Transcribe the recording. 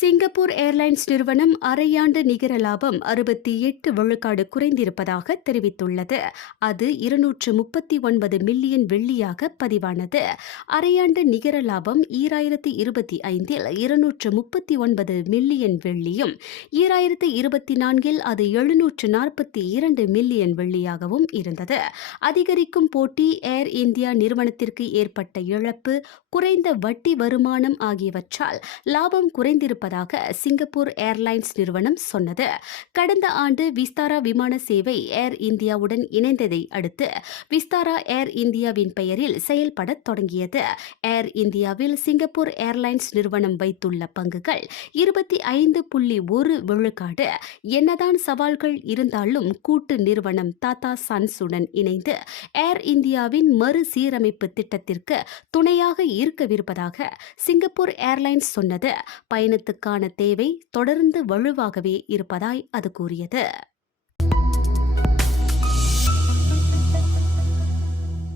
Singapore airlines நிறுவனம் அரையாண்டு நிகர லாபம் 68% குறைந்திருப்பதாக தெரிவித்துள்ளது. அது 239 மில்லியன் வெள்ளியாக பதிவானது. அரையாண்டு நிகர லாபம் 2025இல் 239 மில்லியன் வெள்ளியும் 2024இல் அது 742 மில்லியன் வெள்ளியாகவும் இருந்தது. அதிகரிக்கும் போட்டி, ஏர் இந்தியா நிறுவனத்திற்கு ஏற்பட்ட இழப்பு, குறைந்த வட்டி வருமானம் ஆகியவற்றால் லாபம் குறைந்திருப்பதாக சிங்கப்பூர் ஏர்லைன்ஸ் நிறுவனம் சொன்னது. கடந்த ஆண்டு விஸ்தாரா விமான சேவை ஏர் இந்தியாவுடன் இணைந்ததை அடுத்து விஸ்தாரா ஏர் இந்தியாவின் பெயரில் செயல்பட தொடங்கியது. ஏர் இந்தியாவில் சிங்கப்பூர் ஏர்லைன்ஸ் நிறுவனம் வைத்துள்ள பங்குகள் 25.1%. என்னதான் சவால்கள் இருந்தாலும் கூட்டு நிறுவனம் டாடா சன்ஸுடன் இணைந்து ஏர் இந்தியாவின் மறுசீரமைப்பு திட்டத்திற்கு துணையாக இருக்கவிருப்பதாக சிங்கப்பூர் ஏர்லைன்ஸ் சொன்னது. பயணத்துக்கான தேவை தொடர்ந்து வலுவாகவே இருப்பதாய் அது கூறியது.